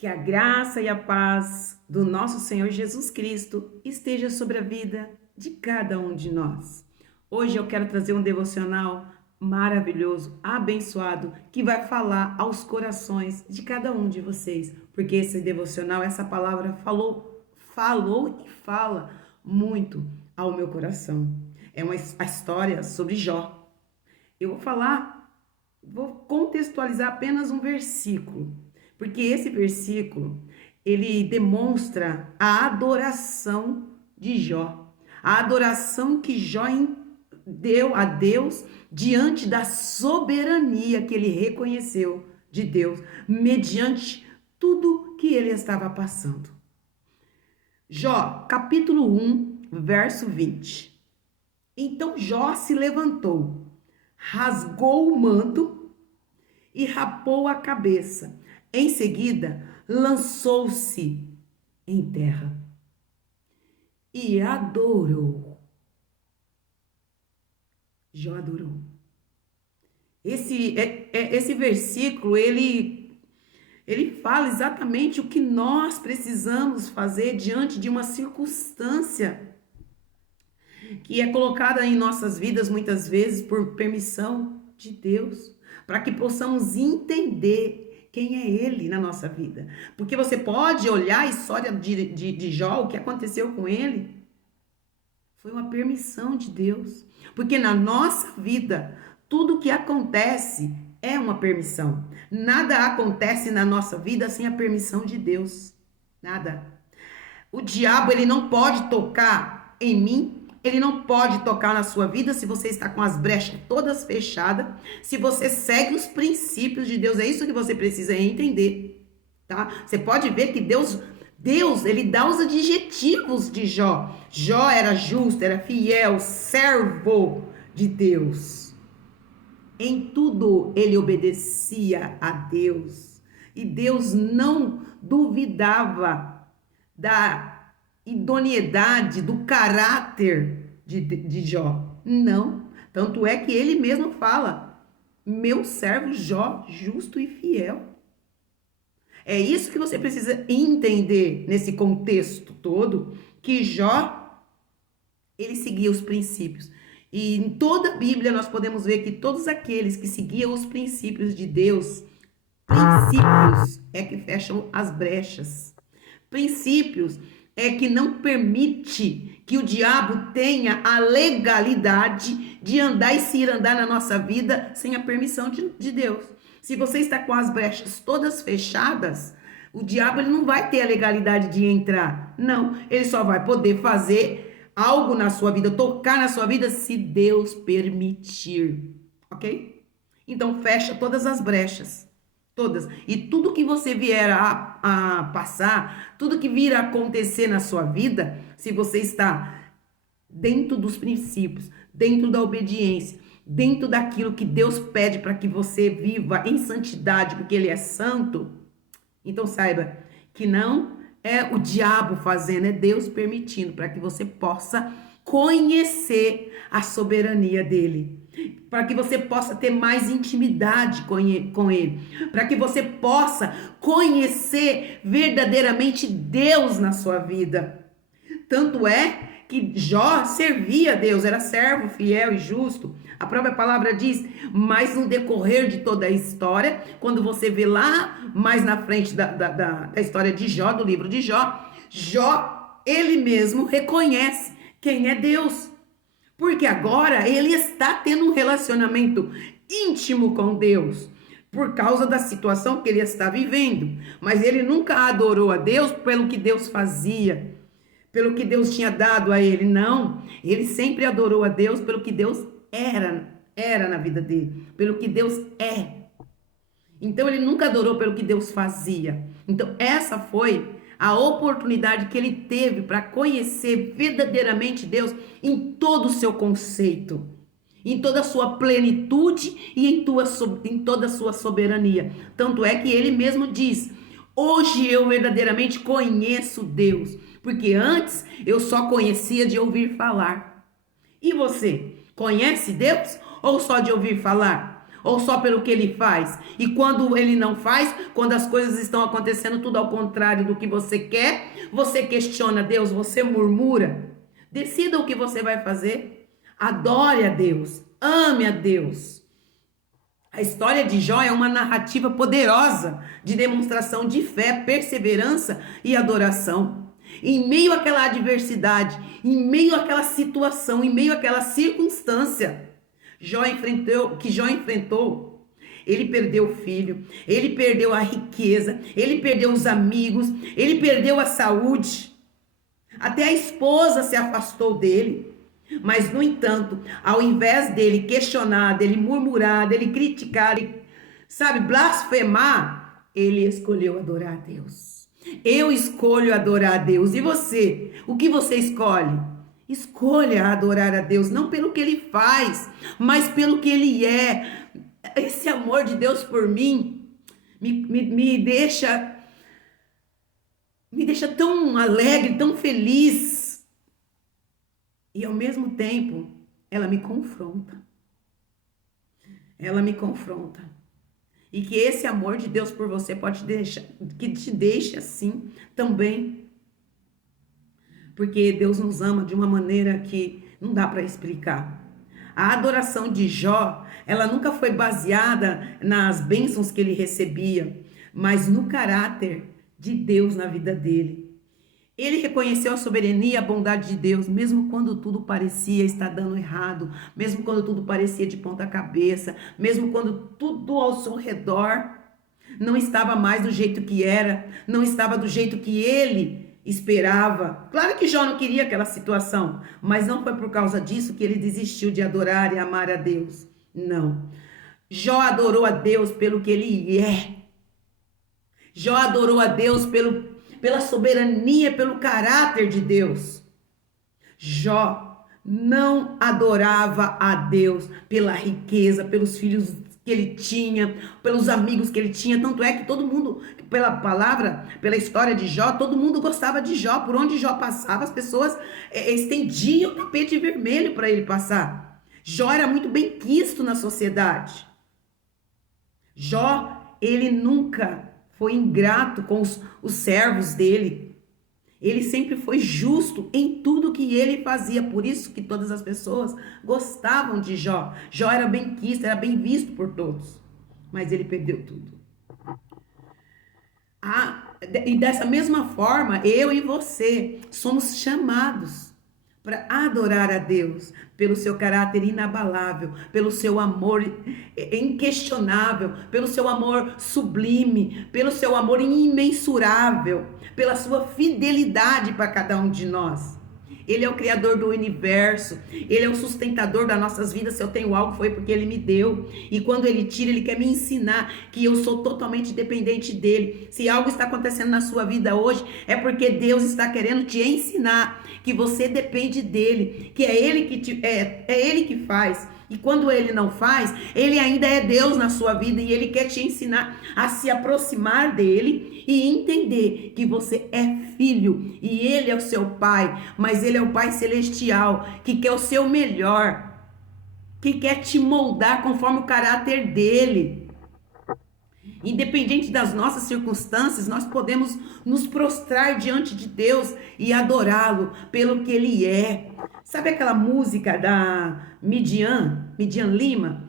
Que a graça e a paz do nosso Senhor Jesus Cristo esteja sobre a vida de cada um de nós. Hoje eu quero trazer um devocional maravilhoso, abençoado, que vai falar aos corações de cada um de vocês, porque esse devocional, essa palavra falou e fala muito ao meu coração. É uma história sobre Jó. Eu vou contextualizar apenas um versículo, porque esse versículo, ele demonstra a adoração de Jó, a adoração que Jó deu a Deus diante da soberania que ele reconheceu de Deus, mediante tudo que ele estava passando. Jó, capítulo 1, verso 20. Então Jó se levantou, rasgou o manto e rapou a cabeça. Em seguida, lançou-se em terra e adorou. Jó adorou. Esse versículo, ele fala exatamente o que nós precisamos fazer diante de uma circunstância que é colocada em nossas vidas muitas vezes por permissão de Deus, para que possamos entender quem é Ele na nossa vida. Porque você pode olhar a história de Jó, o que aconteceu com ele, foi uma permissão de Deus. Porque na nossa vida, tudo que acontece é uma permissão. Nada acontece na nossa vida sem a permissão de Deus. Nada. O diabo, ele não pode tocar em mim, ele não pode tocar na sua vida se você está com as brechas todas fechadas, se você segue os princípios de Deus. É isso que você precisa entender, tá? Você pode ver que Deus, ele dá os adjetivos de Jó. Jó era justo, era fiel, servo de Deus. Em tudo ele obedecia a Deus. E Deus não duvidava da idoneidade, do caráter de Jó. Não. Tanto é que ele mesmo fala: meu servo Jó, justo e fiel. É isso que você precisa entender nesse contexto todo, que Jó, ele seguia os princípios. E em toda a Bíblia nós podemos ver que todos aqueles que seguiam os princípios de Deus, princípios é que fecham as brechas. Princípios é que não permite que o diabo tenha a legalidade de andar e se ir andar na nossa vida sem a permissão de Deus. Se você está com as brechas todas fechadas, o diabo ele não vai ter a legalidade de entrar. Não, ele só vai poder fazer algo na sua vida, tocar na sua vida, se Deus permitir, ok? Então fecha todas as brechas. Todas. E tudo que você vier a passar, tudo que vir a acontecer na sua vida, se você está dentro dos princípios, dentro da obediência, dentro daquilo que Deus pede para que você viva em santidade, porque Ele é santo, então saiba que não é o diabo fazendo, é Deus permitindo para que você possa conhecer a soberania dEle, para que você possa ter mais intimidade com Ele, para que você possa conhecer verdadeiramente Deus na sua vida. Tanto é que Jó servia a Deus, era servo fiel e justo. A própria palavra diz, mas no decorrer de toda a história, quando você vê lá mais na frente da história de Jó, do livro de Jó, Jó, ele mesmo reconhece quem é Deus. Porque agora ele está tendo um relacionamento íntimo com Deus, por causa da situação que ele está vivendo. Mas ele nunca adorou a Deus pelo que Deus fazia, pelo que Deus tinha dado a ele. Não, ele sempre adorou a Deus pelo que Deus era na vida dele, pelo que Deus é. Então ele nunca adorou pelo que Deus fazia. Então essa foi a oportunidade que ele teve para conhecer verdadeiramente Deus em todo o seu conceito, em toda a sua plenitude e em toda a sua soberania. Tanto é que ele mesmo diz, hoje eu verdadeiramente conheço Deus, porque antes eu só conhecia de ouvir falar. E você, conhece Deus ou só de ouvir falar? Ou só pelo que ele faz? E quando ele não faz, quando as coisas estão acontecendo tudo ao contrário do que você quer, você questiona Deus, você murmura. Decida o que você vai fazer. Adore a Deus, ame a Deus. A história de Jó é uma narrativa poderosa de demonstração de fé, perseverança e adoração. Em meio àquela adversidade, em meio àquela situação, em meio àquela circunstância, Jó enfrentou, ele perdeu o filho, ele perdeu a riqueza, ele perdeu os amigos, ele perdeu a saúde, até a esposa se afastou dele. Mas, no entanto, ao invés dele questionar, dele murmurar, dele criticar, dele, sabe, blasfemar, ele escolheu adorar a Deus. Eu escolho adorar a Deus. E você? O que você escolhe? Escolha adorar a Deus, não pelo que ele faz, mas pelo que ele é. Esse amor de Deus por mim me deixa tão alegre, tão feliz. E ao mesmo tempo, ela me confronta. Ela me confronta. E que esse amor de Deus por você pode deixar, que te deixe assim também. Porque Deus nos ama de uma maneira que não dá para explicar. A adoração de Jó, ela nunca foi baseada nas bênçãos que ele recebia, mas no caráter de Deus na vida dele. Ele reconheceu a soberania e a bondade de Deus, mesmo quando tudo parecia estar dando errado, mesmo quando tudo parecia de ponta cabeça, mesmo quando tudo ao seu redor não estava mais do jeito que era, não estava do jeito que ele esperava. Claro que Jó não queria aquela situação, mas não foi por causa disso que ele desistiu de adorar e amar a Deus. Não. Jó adorou a Deus pelo que ele é. Jó adorou a Deus pela soberania, pelo caráter de Deus. Jó não adorava a Deus pela riqueza, pelos filhos que ele tinha, pelos amigos que ele tinha. Tanto é que todo mundo, pela palavra, pela história de Jó, todo mundo gostava de Jó. Por onde Jó passava, as pessoas estendiam o tapete vermelho para ele passar. Jó era muito bem quisto na sociedade. Jó, ele nunca foi ingrato com os servos dele. Ele sempre foi justo em tudo que ele fazia. Por isso que todas as pessoas gostavam de Jó. Jó era bem quisto, era bem visto por todos. Mas ele perdeu tudo. E dessa mesma forma, eu e você somos chamados para adorar a Deus pelo seu caráter inabalável, pelo seu amor inquestionável, pelo seu amor sublime, pelo seu amor imensurável, pela sua fidelidade para cada um de nós. Ele é o criador do universo, ele é o sustentador das nossas vidas. Se eu tenho algo, foi porque ele me deu. E quando ele tira, ele quer me ensinar que eu sou totalmente dependente dele. Se algo está acontecendo na sua vida hoje, é porque Deus está querendo te ensinar que você depende dele, que é ele que é ele que faz. E quando ele não faz, ele ainda é Deus na sua vida e ele quer te ensinar a se aproximar dele e entender que você é filho e ele é o seu pai, mas ele é o pai celestial que quer o seu melhor, que quer te moldar conforme o caráter dele. Independente das nossas circunstâncias, nós podemos nos prostrar diante de Deus e adorá-lo pelo que ele é. Sabe aquela música da Midian Lima?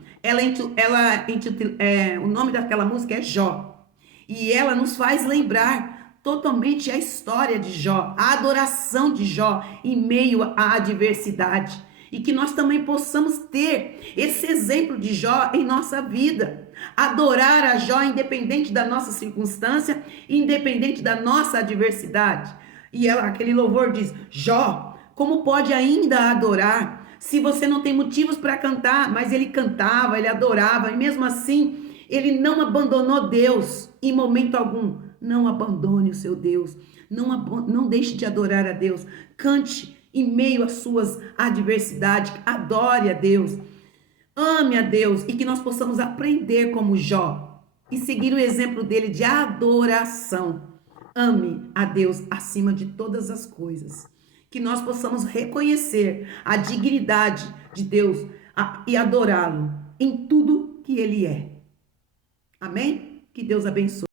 O nome daquela música é Jó. E ela nos faz lembrar totalmente a história de Jó, a adoração de Jó em meio à adversidade. E que nós também possamos ter esse exemplo de Jó em nossa vida. Adorar a Jó independente da nossa circunstância, independente da nossa adversidade. E aquele louvor diz: Jó, como pode ainda adorar se você não tem motivos para cantar? Mas ele cantava, ele adorava, e mesmo assim ele não abandonou Deus em momento algum. Não abandone o seu Deus, não deixe de adorar a Deus. Cante em meio às suas adversidades, adore a Deus, ame a Deus, e que nós possamos aprender como Jó e seguir o exemplo dele de adoração. Ame a Deus acima de todas as coisas, que nós possamos reconhecer a dignidade de Deus e adorá-lo em tudo que ele é. Amém? Que Deus abençoe.